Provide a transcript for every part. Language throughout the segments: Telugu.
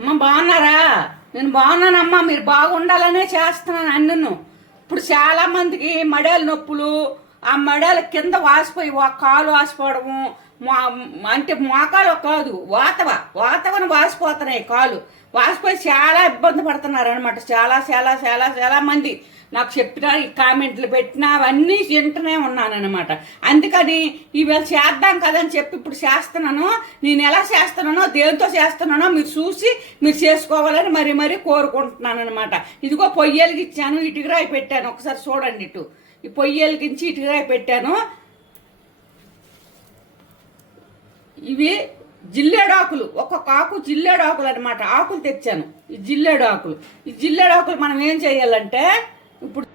అమ్మ బాగున్నారా? నేను బాగున్నానమ్మా మీరు బాగుండాలనే చేస్తున్నాను అన్నను. ఇప్పుడు చాలా మందికి నొప్పులు ఆ మడేల కింద వాసిపోయి వా- కాలు వాసిపోవడము మా- అంటే మోకాలు కాదు వాతవ వాతవని వాసిపోతున్నాయి కాలు. వాసిపోయి చాలా ఇబ్బంది పడుతున్నారు అనమాట చాలా చాలా చాలా చాలా మంది. నాకు చెప్పిన ఈ కామెంట్లు పెట్టినా అవన్నీ వింటూనే ఉన్నానమాట అందుకని ఇవాళ చేద్దాం కదని చెప్పి ఇప్పుడు చేస్తున్నాను. నేను ఎలా చేస్తున్నానో దేంతో చేస్తున్నానో మీరు చూసి మీరు చేసుకోవాలని మరి మరీ కోరుకుంటున్నాను అనమాట ఇదిగో పొయ్యలకి ఇచ్చాను ఇటుకరాయి పెట్టాను. ఒకసారి చూడండి ఇటు. ఈ పొయ్యి వెలిగించి ఇటుకరాయి పెట్టాను. ఇవి జిల్లేడాకులు. ఒక్కొక్క ఆకు జిల్లేడాకులు అనమాట ఆకులు తెచ్చాను. ఈ జిల్లేడాకులు. ఈ జిల్లేడాకులు మనం ఏం చేయాలంటే ఇప్పుడు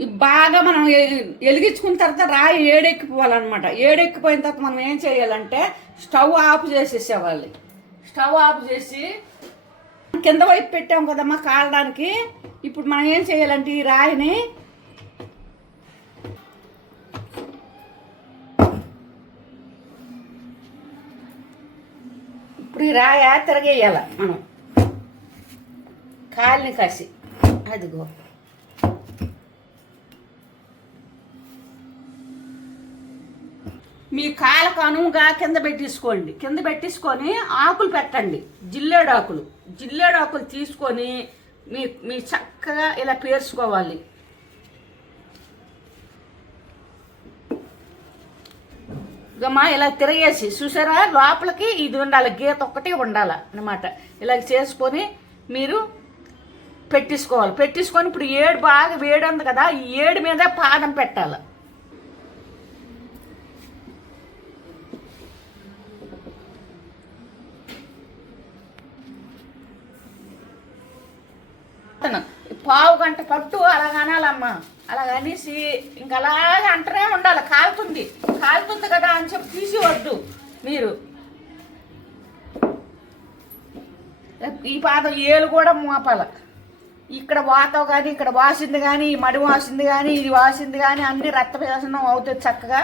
ఈ బాగా మనం ఎ- వెలిగించుకున్న తర్వాత రాయి ఏడెక్కిపోవాలన్నమాట. ఏడెక్కిపోయిన తర్వాత మనం ఏం చేయాలంటే స్టవ్ ఆఫ్ చేసేసేవాళ్ళు స్టవ్ ఆఫ్ చేసి కింద వైపు పెట్టాం కదమ్మా కాలడానికి. ఇప్పుడు మనం ఏం చేయాలంటే ఈ రాయిని ఇప్పుడు ఈ రాయ తిరగేయాల మనం. కాలిని కసి. అదిగో. మీ కాలకు అనువుగా కింద పెట్టేసుకోండి. కింద పెట్టేసుకొని ఆకులు పెట్టండి. జిల్లేడాకులు జిల్లేడాకులు తీసుకొని మీ మీ చక్కగా ఇలా పేర్చుకోవాలి. గమ్మా ఇలా తిరగేసి చూసారా? లోపలికి ఇది ఉండాలి గీత ఒక్కటి ఉండాలి అనమాట ఇలా చేసుకొని మీరు పెట్టేసుకోవాలి. పెట్టేసుకొని ఇప్పుడు ఏడు బాగా వేడి ఉంది కదా ఈ ఏడు మీద పాదం పెట్టాలి. అతను పావు గంట పట్టు అలాగ అనాలమ్మా. అలాగ అనేసి ఇంక అలాగే అంటనే ఉండాలి. కాలుతుంది. కాలుతుంది కదా అని చెప్పి తీసివద్దు మీరు. ఈ పాదం ఏలు కూడా మోపాల. ఇక్కడ వాతం కానీ ఇక్కడ వాసింది కానీ ఈ మడి వాసింది కానీ ఇది వాసింది కానీ అన్ని రక్తప్రసనం అవుతుంది చక్కగా.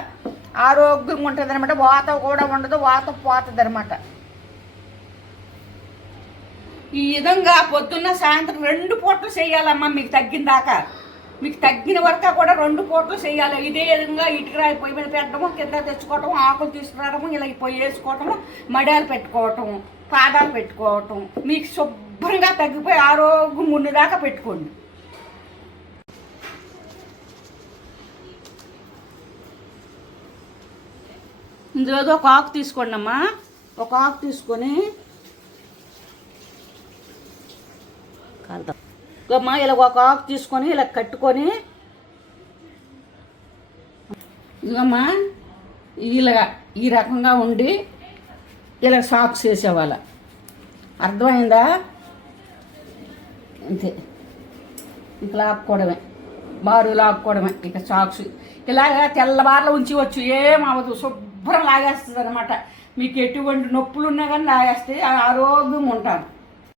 ఆరోగ్యంగా ఉంటుంది అనమాట వాతం కూడా ఉండదు. వాత పోతుంది అనమాట ఈ విధంగా పొద్దున్న సాయంత్రం రెండు పూటలు చేయాలమ్మా మీకు తగ్గిన దాకా మీకు తగ్గిన వరకు కూడా రెండు పూటలు చేయాలి. ఇదే విధంగా ఇటుకరా పొయ్యి మీద పెట్టడము కింద తెచ్చుకోవటం ఆకులు తీసుకురావడము ఇలా పొయ్యి వేసుకోవటము మడాలు పెట్టుకోవటం పాదాలు పెట్టుకోవటం మీకు శుభ్రంగా తగ్గిపోయి ఆరోగ్యం ఉండేదాకా పెట్టుకోండి. ఇందులో ఒక ఆకు తీసుకోండి అమ్మా ఒక ఆకు తీసుకొని కాలుదాం. అమ్మా ఇలా ఒక ఆకు తీసుకొని ఇలా కట్టుకొని ఇదమ్మా ఇలా ఈ రకంగా ఉండి ఇలా సాక్స్ వేసేవాళ్ళ అర్థమైందా? అంతే. ఇక లాక్కోవడమే. బారు లాక్కోవడమే. ఇక సాక్స్. ఇలాగా తెల్లబార్లు ఉంచవచ్చు. ఏం అవ్వదు. శుభ్రం లాగేస్తుంది అనమాట మీకు ఎటువంటి నొప్పులు ఉన్నా కానీ లాగేస్తే ఆరోగ్యంగా ఉంటారు.